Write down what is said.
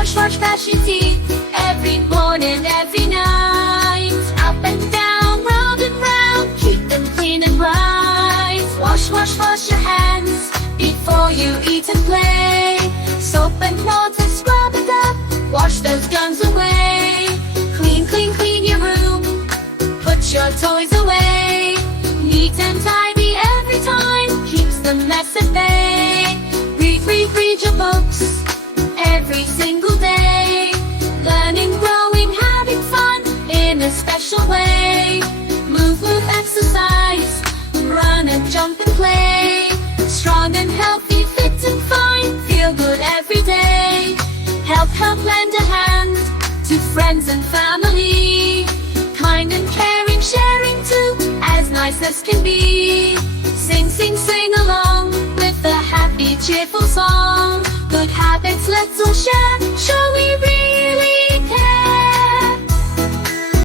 Wash, wash, brush your teeth every morning, every night. Up and down, round and round, keep them clean and bright. Wash, wash, wash your hands before you eat and play. Soap and water, scrub it up, wash those germs away. Clean, clean, clean your room, put your toys away. Neat and tidy every time, keeps the mess at bay. Read, read, read your books every single day. Learning, growing, having fun in a special way. Move, move, exercise, run and jump and play. Strong and healthy, fit and fine, feel good every day. Help, help, lend a hand to friends and family. Kind and caring, sharing too, as nice as can be. Sing, sing, sing along with a happy, cheerful song. Good habits, let's all share.